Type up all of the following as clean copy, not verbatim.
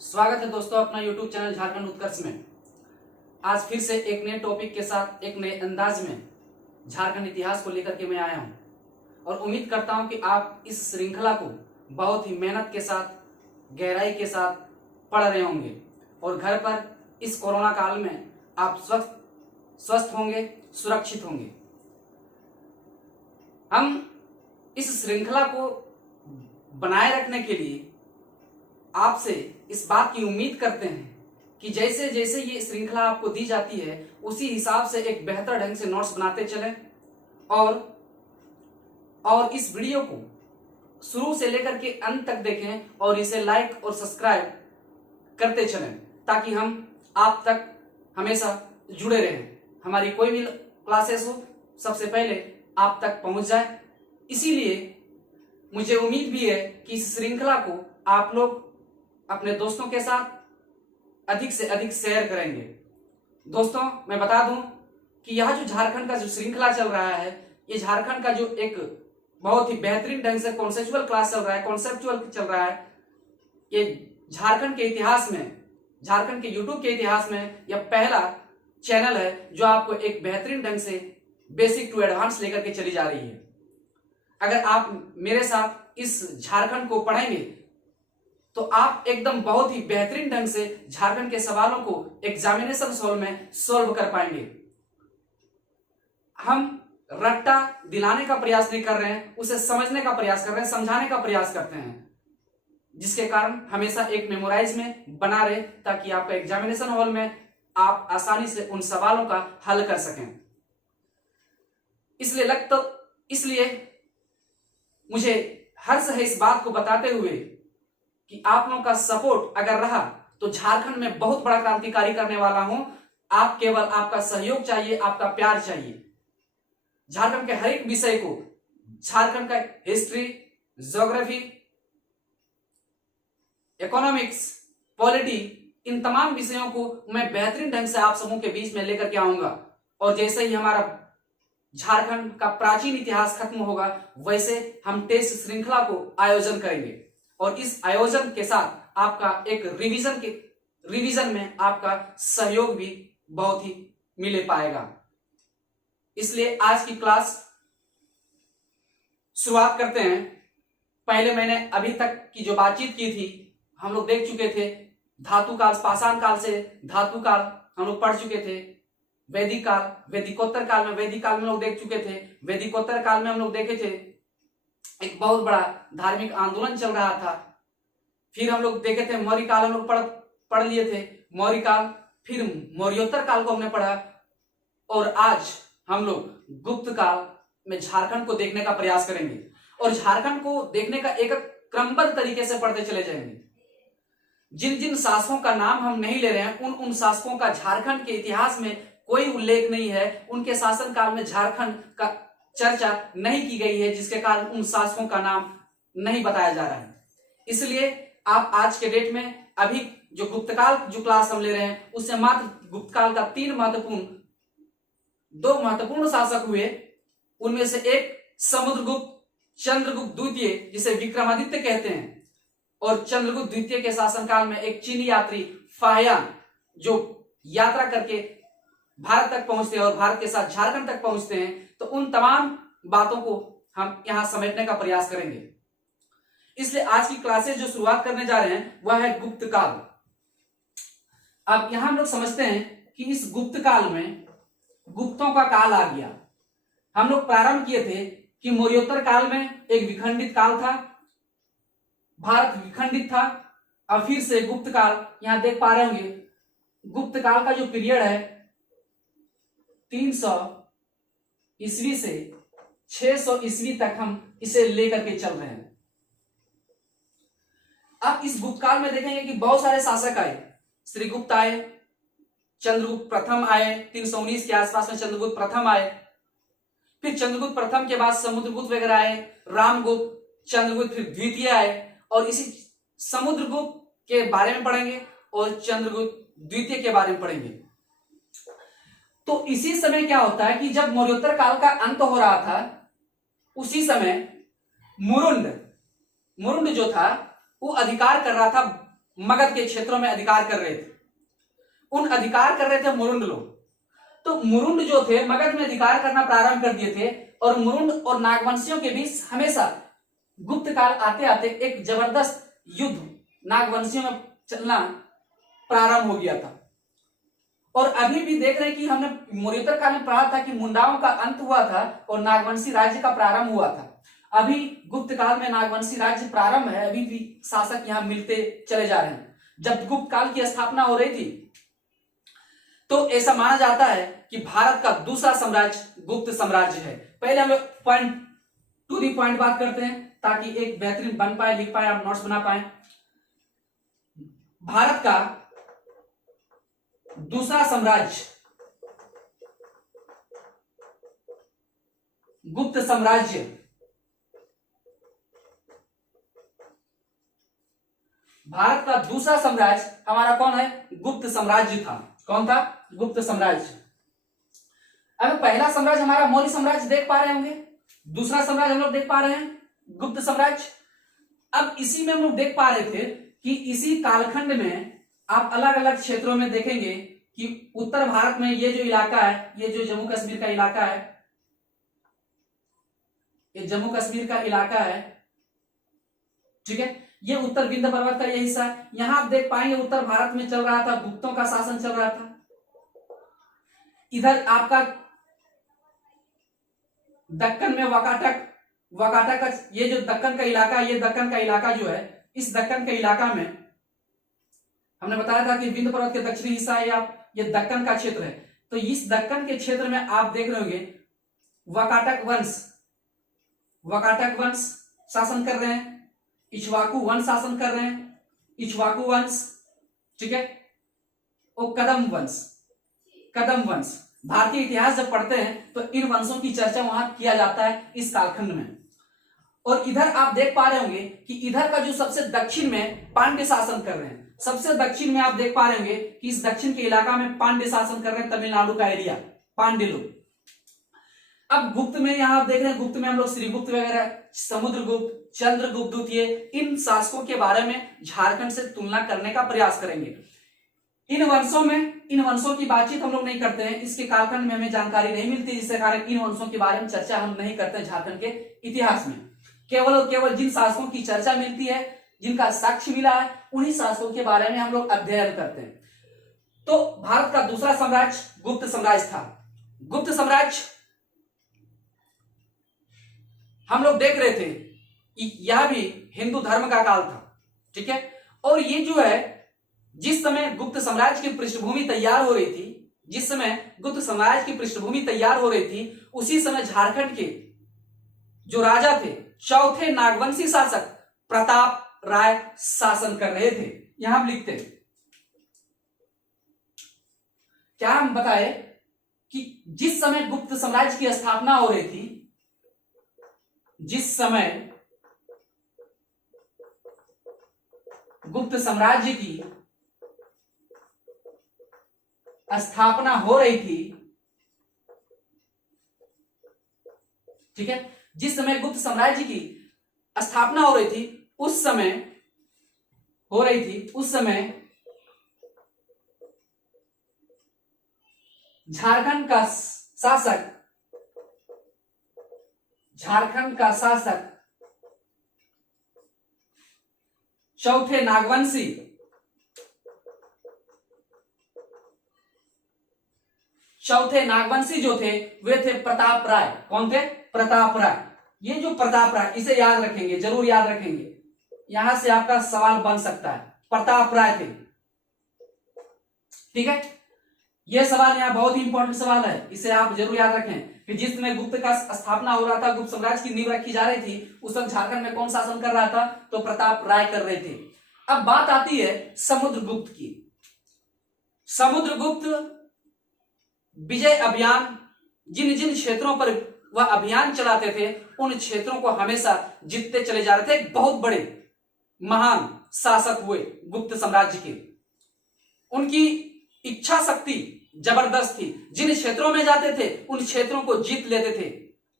स्वागत है दोस्तों अपना YouTube चैनल झारखंड उत्कर्ष में। आज फिर से एक नए टॉपिक के साथ एक नए अंदाज में झारखंड इतिहास को लेकर के मैं आया हूं और उम्मीद करता हूं कि आप इस श्रृंखला को बहुत ही मेहनत के साथ, गहराई के साथ पढ़ रहे होंगे और घर पर इस कोरोना काल में आप स्वस्थ होंगे, सुरक्षित होंगे। हम इस श्रृंखला को बनाए रखने के लिए आपसे इस बात की उम्मीद करते हैं कि जैसे जैसे ये श्रृंखला आपको दी जाती है उसी हिसाब से एक बेहतर ढंग से नोट्स बनाते चलें और इस वीडियो को शुरू से लेकर के अंत तक देखें और इसे लाइक और सब्सक्राइब करते चलें ताकि हम आप तक हमेशा जुड़े रहें। हमारी कोई भी क्लासेस हो सबसे पहले आप तक पहुंच जाए। इसीलिए मुझे उम्मीद भी है कि इस श्रृंखला को आप लोग अपने दोस्तों के साथ अधिक से अधिक शेयर करेंगे। दोस्तों मैं बता दूं कि यह जो झारखंड का जो श्रृंखला चल रहा है, ये झारखंड का जो एक बहुत ही बेहतरीन ढंग से कॉन्सेप्चुअल क्लास चल रहा है, कॉन्सेप्चुअल चल रहा है, ये झारखंड के इतिहास में, झारखंड के यूट्यूब के इतिहास में यह पहला चैनल है जो आपको एक बेहतरीन ढंग से बेसिक टू एडवांस लेकर के चली जा रही है। अगर आप मेरे साथ इस झारखंड को पढ़ेंगे तो आप एकदम बहुत ही बेहतरीन ढंग से झारखंड के सवालों को एग्जामिनेशन हॉल में सॉल्व कर पाएंगे। हम रट्टा दिलाने का प्रयास नहीं कर रहे हैं, उसे समझने का प्रयास कर रहे हैं, समझाने का प्रयास करते हैं, जिसके कारण हमेशा एक मेमोराइज में बना रहे ताकि आपका एग्जामिनेशन हॉल में आप आसानी से उन सवालों का हल कर सकें। इसलिए मुझे हर्ष है इस बात को बताते हुए कि आप लोगों का सपोर्ट अगर रहा तो झारखंड में बहुत बड़ा क्रांतिकारी करने वाला हूं। आप केवल आपका सहयोग चाहिए, आपका प्यार चाहिए। झारखंड के हर एक विषय को, झारखंड का हिस्ट्री, ज्योग्राफी, इकोनॉमिक्स, पॉलिटी, इन तमाम विषयों को मैं बेहतरीन ढंग से आप सबों के बीच में लेकर के आऊंगा। और जैसे ही हमारा झारखंड का प्राचीन इतिहास खत्म होगा वैसे हम टेस्ट श्रृंखला को आयोजन करेंगे और इस आयोजन के साथ आपका एक रिवीजन में आपका सहयोग भी बहुत ही मिल पाएगा। इसलिए आज की क्लास शुरुआत करते हैं। पहले मैंने अभी तक की जो बातचीत की थी, हम लोग देख चुके थे धातु काल, पाषाण काल से धातु काल हम लोग पढ़ चुके थे। वैदिक काल, वैदिकोत्तर काल में, वैदिक काल में लोग देख चुके थे। वैदिकोत्तर काल में हम लोग देखे थे एक बहुत बड़ा धार्मिक आंदोलन चल रहा था। फिर हम लोग देखे थे मौर्य काल, हम लोग पढ़ लिए थे मौर्य काल। फिर मौर्योत्तर काल को हमने पढ़ा और आज हम लोग गुप्त काल में झारखंड को देखने का प्रयास करेंगे और झारखंड को देखने का एक क्रमबद्ध तरीके से पढ़ते चले जाएंगे। जिन जिन शासकों का नाम हम नहीं ले रहे हैं उन शासकों का झारखंड के इतिहास में कोई उल्लेख नहीं है, उनके शासन काल में झारखंड का चर्चा नहीं की गई है, जिसके कारण उन शासकों का नाम नहीं बताया जा रहा है। इसलिए आप आज के डेट में अभी जो गुप्तकाल जो क्लास हम ले रहे हैं उससे मात्र गुप्तकाल का दो महत्वपूर्ण शासक हुए। उनमें से एक समुद्रगुप्त, चंद्रगुप्त द्वितीय जिसे विक्रमादित्य कहते हैं, और चंद्रगुप्त द्वितीय के शासनकाल में एक चीनी यात्री फाहियान जो यात्रा करके भारत तक पहुंचते हैं और भारत के साथ झारखंड तक पहुंचते हैं। तो उन तमाम बातों को हम यहां समेटने का प्रयास करेंगे। इसलिए आज की क्लासेस जो शुरुआत करने जा रहे हैं वह है गुप्त काल। अब यहां हम लोग समझते हैं कि इस गुप्त काल में गुप्तों का काल आ गया। हम लोग प्रारंभ किए थे कि मौर्योत्तर काल में एक विखंडित काल था, भारत विखंडित था। अब फिर से गुप्त काल, यहां देख पा रहे होंगे गुप्त काल का जो पीरियड है 300 ईस्वी से 600 ईस्वी तक हम इसे लेकर के चल रहे हैं। अब इस गुप्त काल में देखेंगे कि बहुत सारे शासक आए। श्रीगुप्त आए, चंद्रगुप्त प्रथम आए, 319 के आसपास में चंद्रगुप्त प्रथम आए। फिर चंद्रगुप्त प्रथम के बाद समुद्रगुप्त वगैरह आए, रामगुप्त, चंद्रगुप्त फिर द्वितीय आए। और इसी समुद्रगुप्त के बारे में पढ़ेंगे और चंद्रगुप्त द्वितीय के बारे में पढ़ेंगे। तो इसी समय क्या होता है कि जब मौर्योत्तर काल का अंत हो रहा था उसी समय मुरुंड जो था वो अधिकार कर रहा था, मगध के क्षेत्रों में अधिकार कर रहे थे, उन अधिकार कर रहे थे मुरुंड लोग। तो मुरुंड जो थे मगध में अधिकार करना प्रारंभ कर दिए थे, और मुरुंड और नागवंशियों के बीच हमेशा गुप्त काल आते आते एक जबरदस्त युद्ध नागवंशियों में चलना प्रारंभ हो गया था। और अभी भी देख रहे हैं कि हमने मौर्योत्तर काल में पढ़ा था कि मुंडाओं का अंत हुआ था और नागवंशी राज्य का प्रारंभ हुआ था। अभी गुप्त काल में नागवंशी राज्य प्रारंभ है, अभी भी शासक यहां मिलते चले जा रहे हैं। जब गुप्त काल की स्थापना हो रही थी तो ऐसा माना जाता है कि भारत का दूसरा साम्राज्य गुप्त साम्राज्य है। पहले हम लोग पॉइंट टू दी पॉइंट बात करते हैं ताकि एक बेहतरीन बन पाए, लिख पाए, आप नोट्स बना पाए। भारत का दूसरा साम्राज्य गुप्त साम्राज्य, भारत का दूसरा साम्राज्य हमारा कौन है? गुप्त साम्राज्य था। कौन था? गुप्त साम्राज्य। अब पहला साम्राज्य हमारा मौर्य साम्राज्य देख पा रहे होंगे, दूसरा साम्राज्य हम लोग देख पा रहे हैं गुप्त साम्राज्य। अब इसी में हम लोग देख पा रहे थे कि इसी कालखंड में आप अलग अलग क्षेत्रों में देखेंगे कि उत्तर भारत में ये जो इलाका है, ये जो जम्मू कश्मीर का इलाका है, ये जम्मू कश्मीर का इलाका है, ठीक है, ये उत्तर विंध्य पर्वत का ये हिस्सा है। यहां आप देख पाएंगे उत्तर भारत में चल रहा था, गुप्तों का शासन चल रहा था। इधर आपका दक्कन में वाकाटक का ये जो दक्कन का इलाका है, ये दक्कन का इलाका जो है, इस दक्कन के इलाका में हमने बताया था कि विंध्य पर्वत के दक्षिणी हिस्सा है, आप ये दक्कन का क्षेत्र है। तो इस दक्कन के क्षेत्र में आप देख रहे होंगे वाकाटक वंश शासन कर रहे हैं, इक्ष्वाकु वंश शासन कर रहे हैं, इक्ष्वाकु वंश, ठीक है, और कदम वंश। भारतीय इतिहास जब पढ़ते हैं तो इन वंशों की चर्चा वहां किया जाता है इस कालखंड में। और इधर आप देख पा रहे होंगे कि इधर का जो सबसे दक्षिण में पांड्य शासन कर रहे हैं, सबसे दक्षिण में आप देख पा रहे होंगे कि इस दक्षिण के इलाका में पांड्य शासन कर रहे हैं, तमिलनाडु का एरिया, पांड्य लोग। अब गुप्त में यहां आप देख रहे हैं, गुप्त में हम लोग श्रीगुप्त वगैरह, समुद्रगुप्त, चंद्रगुप्त द्वितीय, इन शासकों के बारे में झारखंड से तुलना करने का प्रयास करेंगे। इन वंशों की बातचीत हम लोग नहीं करते हैं, इसके कालखंड में हमें जानकारी नहीं मिलती, जिसके कारण इन वंशों के बारे में चर्चा हम नहीं करते हैं झारखंड के इतिहास में। केवल और केवल जिन शासकों की चर्चा मिलती है, जिनका साक्ष्य मिला है, उन्हीं शासकों के बारे में हम लोग अध्ययन करते हैं। तो भारत का दूसरा साम्राज्य गुप्त साम्राज्य था। गुप्त साम्राज्य हम लोग देख रहे थे, यह भी हिंदू धर्म का काल था, ठीक है। और ये जो है, जिस समय गुप्त साम्राज्य की पृष्ठभूमि तैयार हो रही थी, उसी समय झारखंड के जो राजा थे, चौथे नागवंशी शासक प्रताप राय शासन कर रहे थे। यहां लिखते हैं, क्या हम बताए कि जिस समय गुप्त साम्राज्य की स्थापना हो रही थी, जिस समय गुप्त साम्राज्य की स्थापना हो रही थी, ठीक है, जिस समय गुप्त साम्राज्य की स्थापना हो रही थी, उस समय झारखंड का शासक चौथे नागवंशी जो थे वे थे प्रताप राय। कौन थे? प्रताप राय। ये जो प्रताप राय, इसे याद रखेंगे, जरूर याद रखेंगे, यहां से आपका सवाल बन सकता है। प्रताप राय थे, ठीक है। यह सवाल यहाँ बहुत ही इंपॉर्टेंट सवाल है, इसे आप जरूर याद रखें कि जिस समय गुप्त का स्थापना हो रहा था, गुप्त साम्राज्य की नींव रखी जा रही थी, उस वक्त झारखंड में कौन शासन कर रहा था? तो प्रताप राय कर रहे थे। अब बात आती है समुद्रगुप्त की। समुद्रगुप्त विजय अभियान, जिन जिन क्षेत्रों पर वह अभियान चलाते थे, उन क्षेत्रों को हमेशा जीतते चले जा रहे थे। एक बहुत बड़े महान शासक हुए गुप्त साम्राज्य के। उनकी इच्छा शक्ति जबरदस्त थी, जिन क्षेत्रों में जाते थे उन क्षेत्रों को जीत लेते थे,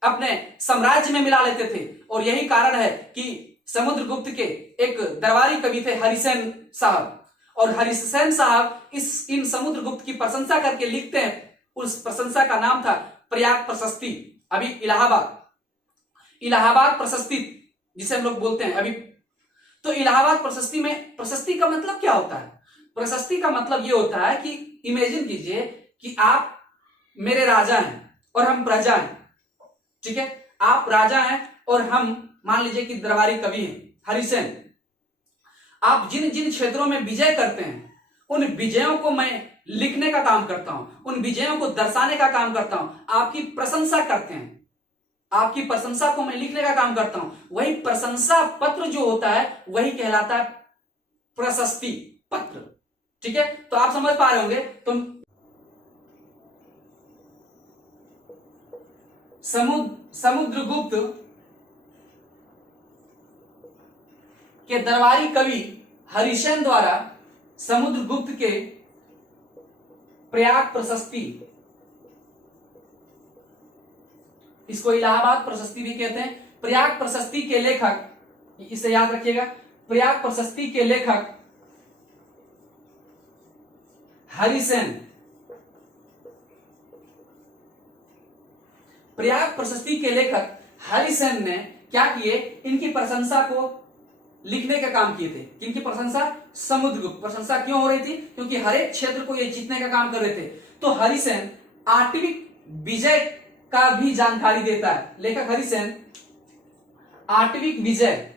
अपने साम्राज्य में मिला लेते थे। और यही कारण है कि समुद्रगुप्त के एक दरबारी कवि थे हरिसेन साहब, और हरिसेन साहब इन समुद्रगुप्त की प्रशंसा करके लिखते हैं। उस प्रशंसा का नाम था प्रयाग प्रशस्ति। अभी इलाहाबाद प्रशस्ति जिसे हम लोग बोलते हैं अभी। तो इलाहाबाद प्रशस्ति में, प्रशस्ति का मतलब क्या होता है? प्रशस्ति का मतलब ये होता है कि इमेजिन कीजिए कि आप मेरे राजा हैं और हम प्रजा हैं, ठीक है? आप राजा हैं और हम मान लीजिए कि दरबारी कवि हैं हरिसेन। आप जिन जिन क्षेत्रों में विजय करते हैं उन विजयों को मैं लिखने का काम करता हूं, उन विजयों को दर्शाने का काम करता हूं, आपकी प्रशंसा करते हैं, आपकी प्रशंसा को मैं लिखने का काम करता हूं। वही प्रशंसा पत्र जो होता है वही कहलाता है प्रशस्ति पत्र, ठीक है? तो आप समझ पा रहे होंगे। तो समुद्रगुप्त के दरबारी कवि हरिसेन द्वारा समुद्रगुप्त के प्रयाग प्रशस्ति, इसको इलाहाबाद प्रशस्ति भी कहते हैं, प्रयाग प्रशस्ति के लेखक, इसे याद रखिएगा, प्रयाग प्रशस्ति के लेखक हरिसेन, प्रयाग प्रशस्ति के लेखक हरिसेन ने क्या किए? इनकी प्रशंसा को लिखने का काम किए थे। किनकी प्रशंसा? समुद्रगुप्त। प्रशंसा क्यों हो रही थी? क्योंकि हर एक क्षेत्र को ये जीतने का काम कर रहे थे। तो हरिसेन आठवीं विजय का भी जानकारी देता है। लेखक हरिसेन आठवीं विजय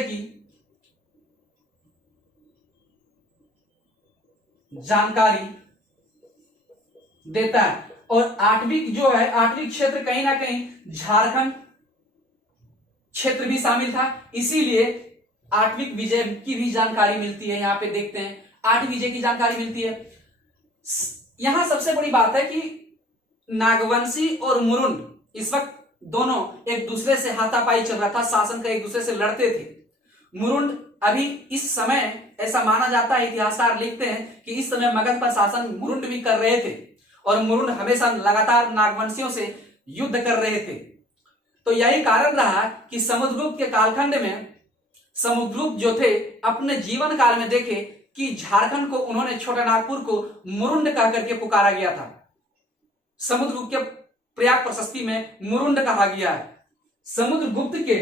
की जानकारी देता है। और आठवीं जो है, आठवीं क्षेत्र कहीं ना कहीं झारखंड क्षेत्र भी शामिल था, इसीलिए आठवीं विजय की भी जानकारी मिलती है। यहां पे देखते हैं आठवीं विजय की जानकारी मिलती है। यहां सबसे बड़ी बात है कि नागवंशी और मुरुंड इस वक्त दोनों एक दूसरे से हाथापाई चल रहा था, शासन का एक दूसरे से लड़ते थे। मुरुंड अभी इस समय ऐसा माना जाता है, इतिहासकार लिखते हैं कि इस समय मगध पर शासन मुरुंड भी कर रहे थे और मुरुंड हमेशा लगातार नागवंशियों से युद्ध कर रहे थे। तो यही कारण रहा कि समुद्रगुप्त के कालखंड में समुद्रगुप्त जो थे अपने जीवन काल में देखे कि झारखंड को उन्होंने, छोटा नागपुर को मुरुंड कह करके पुकारा गया था। समुद्रगुप्त के प्रयाग प्रशस्ति में मुरुंड कहा गया है। समुद्रगुप्त के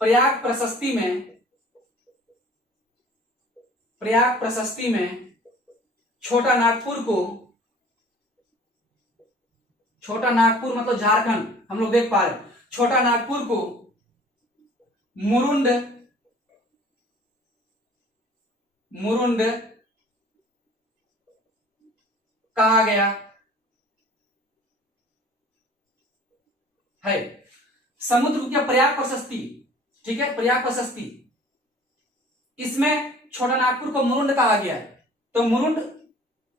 प्रयाग प्रशस्ति में छोटा नागपुर मतलब झारखंड हम लोग देख पा रहे, छोटा नागपुर को मुरुंड कहा गया है। समुद्रगुप्त के प्रयाग प्रशस्ति, ठीक है, प्रयाग प्रशस्ति, इसमें छोटा नागपुर को मुरुंड कहा गया है। तो मुरुंड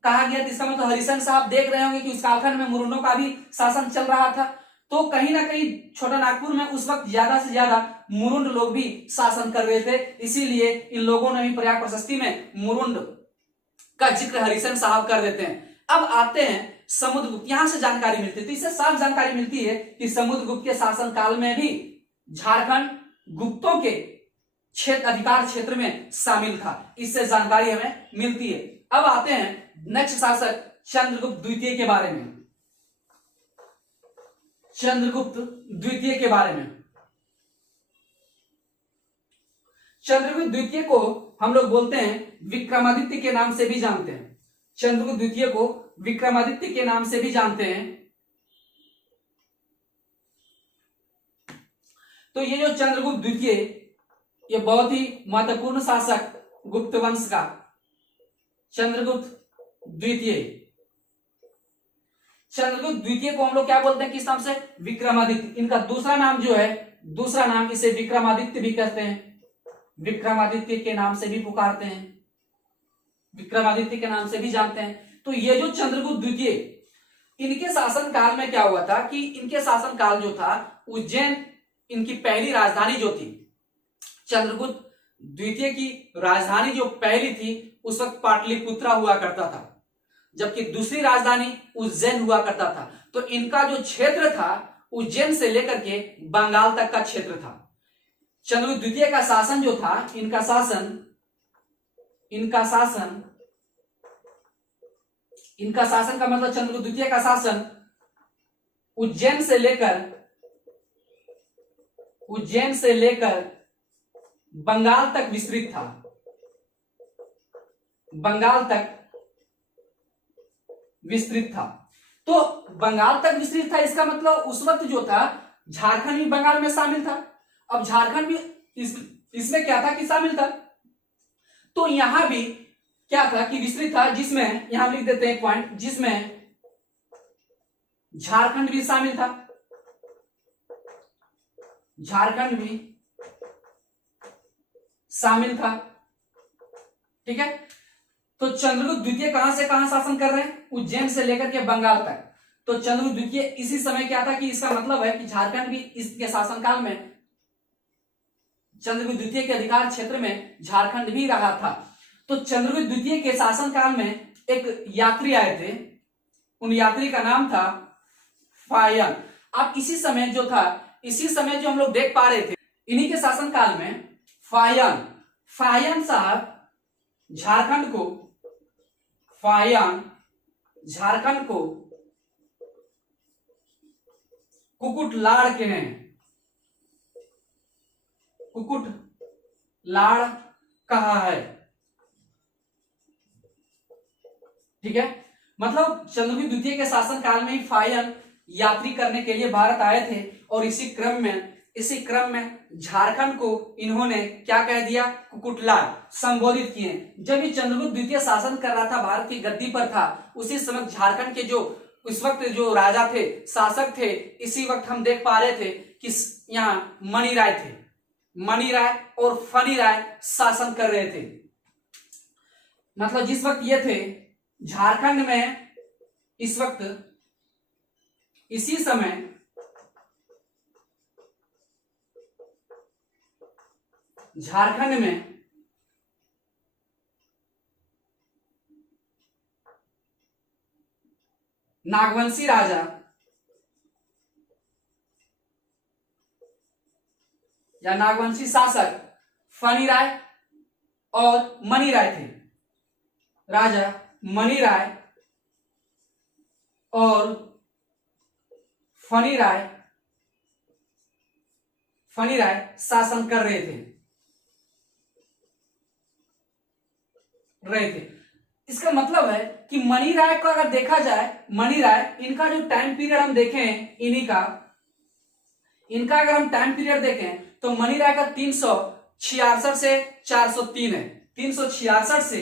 कहा गया, इसका मतलब हरिसेन साहब देख रहे होंगे कि उस कालखंड में मुरुंडों का भी शासन चल रहा था। तो कहीं ना कहीं छोटा नागपुर में उस वक्त ज्यादा से ज्यादा मुरुंड लोग भी शासन कर रहे थे, इसीलिए इन लोगों ने भी प्रयाग प्रशस्ति में मुरुंड का जिक्र हरिसेन साहब कर देते हैं। अब आते हैं समुद्रगुप्त, यहां से जानकारी मिलती है, तो इससे साफ जानकारी मिलती है कि समुद्रगुप्त के शासन काल में भी झारखंड गुप्तों के अधिकार क्षेत्र में शामिल था। इससे जानकारी हमें मिलती है। अब आते हैं नेक्स्ट शासक चंद्रगुप्त द्वितीय के बारे में। चंद्रगुप्त द्वितीय के बारे में, चंद्रगुप्त द्वितीय को हम लोग बोलते हैं विक्रमादित्य के नाम से भी जानते हैं। चंद्रगुप्त द्वितीय को विक्रमादित्य के नाम से भी जानते हैं। तो ये जो चंद्रगुप्त द्वितीय, ये बहुत ही महत्वपूर्ण शासक गुप्त वंश का, चंद्रगुप्त द्वितीय। चंद्रगुप्त द्वितीय को हम लोग क्या बोलते हैं, किस नाम से? विक्रमादित्य। इनका दूसरा नाम जो है, दूसरा नाम इसे विक्रमादित्य भी कहते हैं, विक्रमादित्य के नाम से भी पुकारते हैं, विक्रमादित्य के नाम से भी जानते हैं। तो ये जो चंद्रगुप्त द्वितीय, इनके शासन काल में क्या हुआ था कि इनके शासन काल जो था, उज्जैन इनकी पहली राजधानी जो थी, चंद्रगुप्त द्वितीय की राजधानी जो पहली थी उस वक्त पाटलिपुत्रा हुआ करता था, जबकि दूसरी राजधानी उज्जैन हुआ करता था। तो इनका जो क्षेत्र था उज्जैन से लेकर के बंगाल तक का क्षेत्र था। चंद्रगुप्त द्वितीय का शासन जो था, इनका शासन का मतलब चंद्रगुप्त द्वितीय का शासन उज्जैन से लेकर बंगाल तक विस्तृत था। तो बंगाल तक विस्तृत था, इसका मतलब उस वक्त जो था झारखंड भी बंगाल में शामिल था। अब झारखंड भी इसमें क्या था कि शामिल था। तो यहां भी क्या था कि विस्तृत था, जिसमें यहां लिख देते हैं एक पॉइंट, जिसमें झारखंड भी शामिल था। ठीक है। तो चंद्रगुप्त द्वितीय कहां से कहां शासन कर रहे हैं? उज्जैन से लेकर के बंगाल तक। तो चंद्रगुप्त द्वितीय इसी समय क्या था कि इसका मतलब है कि झारखंड भी इसके शासनकाल में, चंद्रगुप्त द्वितीय के अधिकार क्षेत्र में झारखंड भी रहा था। तो चंद्रगुप्त द्वितीय के शासनकाल में एक यात्री आए थे, उन यात्री का नाम था फायन। अब इसी समय जो हम लोग देख पा रहे थे, इन्हीं के शासनकाल में फायन साहब झारखंड को कुकुटलाड़ कहा है। ठीक है, मतलब चंद्रगुप्त द्वितीय के शासनकाल में ही फायन यात्री करने के लिए भारत आए थे और इसी क्रम में झारखंड को इन्होंने क्या कह दिया? कुकुटलाड़ संबोधित किए। जब ये चंद्रगुप्त द्वितीय शासन कर रहा था, भारत की गद्दी पर था, उसी समय झारखंड के जो उस वक्त जो राजा थे, शासक थे, इसी वक्त हम देख पा रहे थे कि यहाँ मणि राय और फनी राय शासन कर रहे थे। मतलब जिस वक्त ये थे झारखंड में, इस वक्त इसी समय झारखंड में नागवंशी राजा या नागवंशी शासक फनी राय और मणि राय थे। राजा मणि राय और फनी राय शासन कर रहे थे। इसका मतलब है कि मणि राय को अगर देखा जाए, मणि राय, इनका जो टाइम पीरियड हम देखें, इनका अगर हम टाइम पीरियड देखें तो मणि राय का 366 से 403 है। 366 से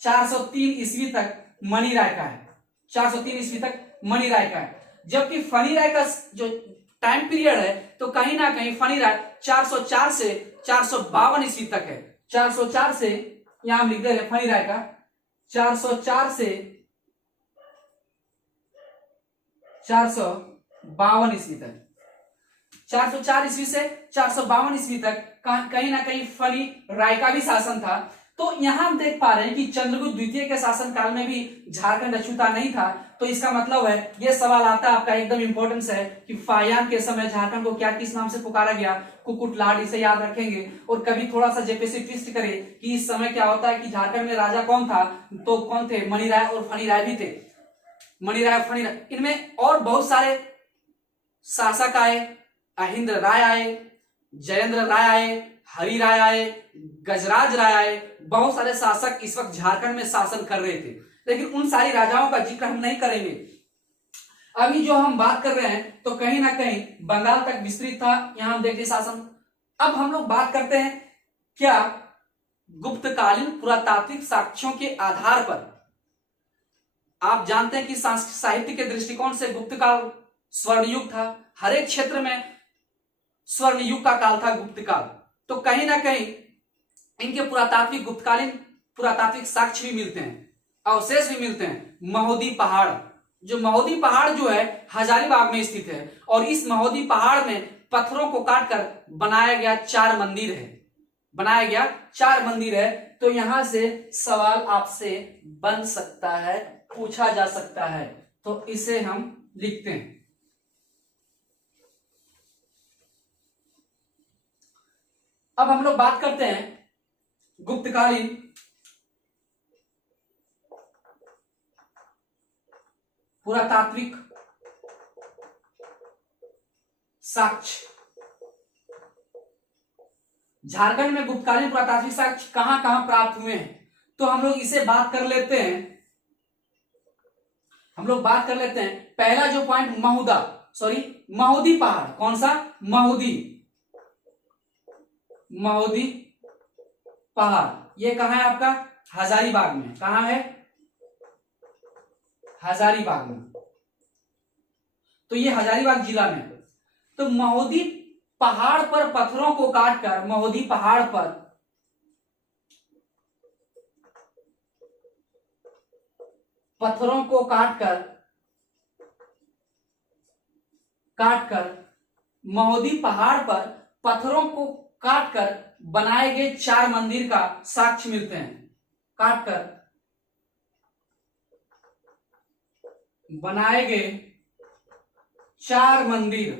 403 ईस्वी तक मणि राय का है। 403 ईस्वी तक मणि राय का है, जबकि फनी राय का जो टाइम पीरियड है तो कहीं ना कहीं फनी राय 404 से 452 ईस्वी तक है। 404 से, यहां हम लिख दे रहे फनी राय का 404 से 452 ईस्वी तक, 404 ईस्वी से 452 ईस्वी तक कहीं ना कहीं फनी राय का भी शासन था। तो यहां हम देख पा रहे हैं कि चंद्रगुप्त द्वितीय के शासन काल में भी झारखंड अछूता नहीं था। तो इसका मतलब है, यह सवाल आता है आपका, एकदम इंपॉर्टेंस है कि फायन के समय झारखंड को क्या किस नाम से पुकारा गया? कुकुटलाड़। इसे याद रखेंगे। और कभी थोड़ा सा जेपीएससी ट्विस्ट करे कि इस समय क्या होता है कि झारखंड में राजा कौन था, तो कौन थे? मणि राय और फनी राय भी थे। मणि राय और फनी राय, इनमें और बहुत सारे शासक आए, अहिंद्र राय आए, जयेंद्र राय आए, हरि राय आए, गजराज राय आए, बहुत सारे शासक इस वक्त झारखंड में शासन कर रहे थे। लेकिन उन सारी राजाओं का जिक्र हम नहीं करेंगे। अभी जो हम बात कर रहे हैं तो कहीं ना कहीं बंगाल तक विस्तृत था, यहां हम देखिए शासन। अब हम लोग बात करते हैं क्या गुप्तकालीन पुरातात्विक साक्ष्यों के आधार पर, आप जानते हैं कि साहित्य के दृष्टिकोण से गुप्तकाल स्वर्ण युग था। हर एक क्षेत्र में स्वर्ण युग का काल था गुप्तकाल। तो कहीं ना कहीं इनके पुरातात्विक गुप्तकालीन पुरातात्विक साक्ष्य भी मिलते हैं। अवशेष भी मिलते हैं। महोदी पहाड़, जो महोदी पहाड़ जो है हजारीबाग में स्थित है और इस महोदी पहाड़ में पत्थरों को काटकर बनाया गया 4 मंदिर है, बनाया गया 4 मंदिर है। तो यहां से सवाल आपसे बन सकता है, पूछा जा सकता है, तो इसे हम लिखते हैं। अब हम लोग बात करते हैं गुप्तकालीन पुरातात्विक साक्ष्य। झारखंड में गुप्तकालीन पुरातात्विक साक्ष्य कहां कहां प्राप्त हुए हैं, तो हम लोग इसे बात कर लेते हैं। हम लोग बात कर लेते हैं पहला जो पॉइंट महोदी पहाड़। कौन सा? महोदी पहाड़। ये कहां है आपका? हजारीबाग में। कहां है? हजारीबाग में। तो ये हजारीबाग जिला में। तो महोदी पहाड़ पर पत्थरों को काटकर, महोदी पहाड़ पर पत्थरों को काटकर महोदी पहाड़ पर पत्थरों को काटकर बनाए गए 4 मंदिर का साक्ष्य मिलते हैं। काटकर बनाए गए 4 मंदिर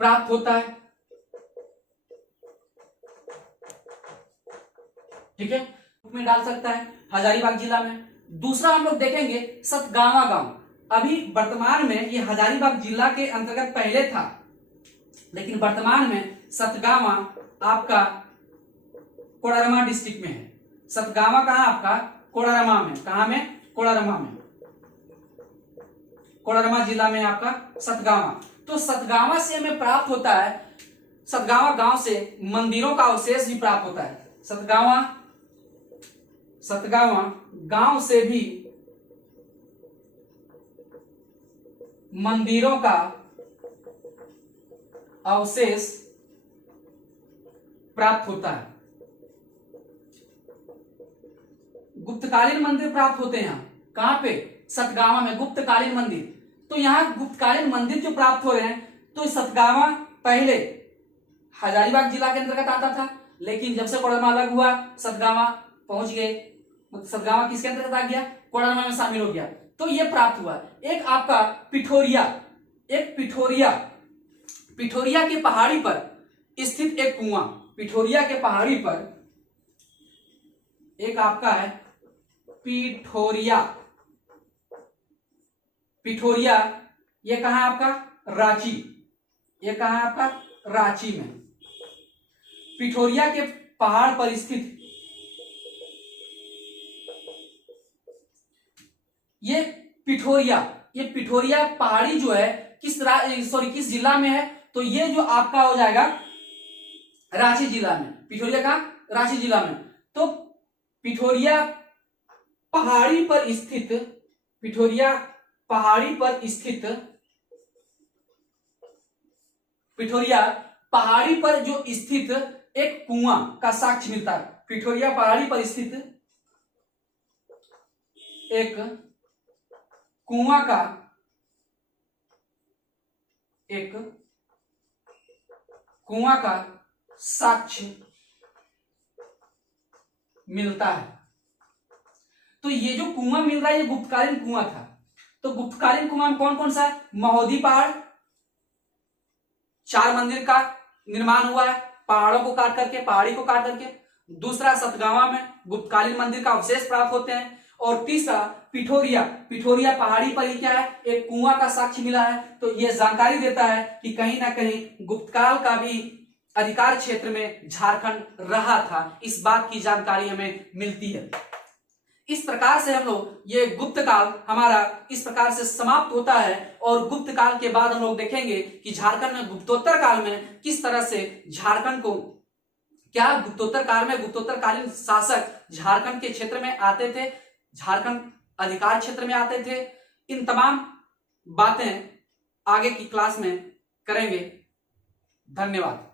प्राप्त होता है। ठीक है, में डाल सकता है हजारीबाग जिला में। दूसरा हम लोग देखेंगे सतगावा गांव। अभी वर्तमान में ये हजारीबाग जिला के अंतर्गत पहले था, लेकिन वर्तमान में सतगावा आपका कोडरमा डिस्ट्रिक्ट में है। सतगावा कहां आपका? कोडरमा में। कहां में? कोडरमा में। कोडरमा जिला में आपका सतगावा। तो सतगावा से हमें प्राप्त होता है, सतगावा गांव से मंदिरों का अवशेष भी प्राप्त होता है। सतगावा गांव से भी मंदिरों का अवशेष प्राप्त होता है। गुप्तकालीन मंदिर प्राप्त होते हैं यहां। कहां पे? सतगावा में गुप्तकालीन मंदिर। तो यहां गुप्तकालीन मंदिर जो प्राप्त हो रहे हैं, तो सतगावा पहले हजारीबाग जिला के अंतर्गत आता था, लेकिन जब से कोडरमा अलग हुआ सतगावा पहुंच गए। सतगावा किसके अंतर्गत आ गया? कोडरमा में शामिल हो गया। तो यह प्राप्त हुआ। एक आपका पिठोरिया, पिठोरिया की पहाड़ी पर स्थित एक कुआं। पिठोरिया के पहाड़ी पर एक आपका है पिठोरिया। ये कहां है आपका? रांची। ये कहां है आपका? रांची में। पिठोरिया के पहाड़ पर स्थित ये पिठोरिया पहाड़ी जो है किस जिला में है? तो ये जो आपका हो जाएगा रांची जिला में। पिठोरिया का रांची जिला में। तो पिठोरिया पहाड़ी पर जो स्थित एक कुआं का साक्ष्य मिलता है। पिठोरिया पहाड़ी पर स्थित एक कुआं का साक्ष्य मिलता है। तो ये जो कुआं मिल रहा है ये गुप्तकालीन कुआं था। तो गुप्तकालीन कुआं में कौन कौन सा है? महोदी पहाड़, 4 मंदिर का निर्माण हुआ है पहाड़ी को काट करके। दूसरा सतगावा में गुप्तकालीन मंदिर का अवशेष प्राप्त होते हैं। और तीसरा पिठोरिया पहाड़ी पर ही क्या है? एक कुआं का साक्ष्य मिला है। तो यह जानकारी देता है कि कहीं ना कहीं गुप्तकाल का भी अधिकार क्षेत्र में झारखंड रहा था। इस बात की जानकारी हमें मिलती है। इस प्रकार से हम लोग ये गुप्त काल हमारा इस प्रकार से समाप्त होता है। और गुप्त काल के बाद हम लोग देखेंगे कि झारखंड में गुप्तोत्तर काल में किस तरह से झारखंड को क्या गुप्तोत्तर काल में गुप्तोत्तरकालीन शासक झारखंड के क्षेत्र में आते थे, झारखंड अधिकार क्षेत्र में आते थे। इन तमाम बातें आगे की क्लास में करेंगे। धन्यवाद।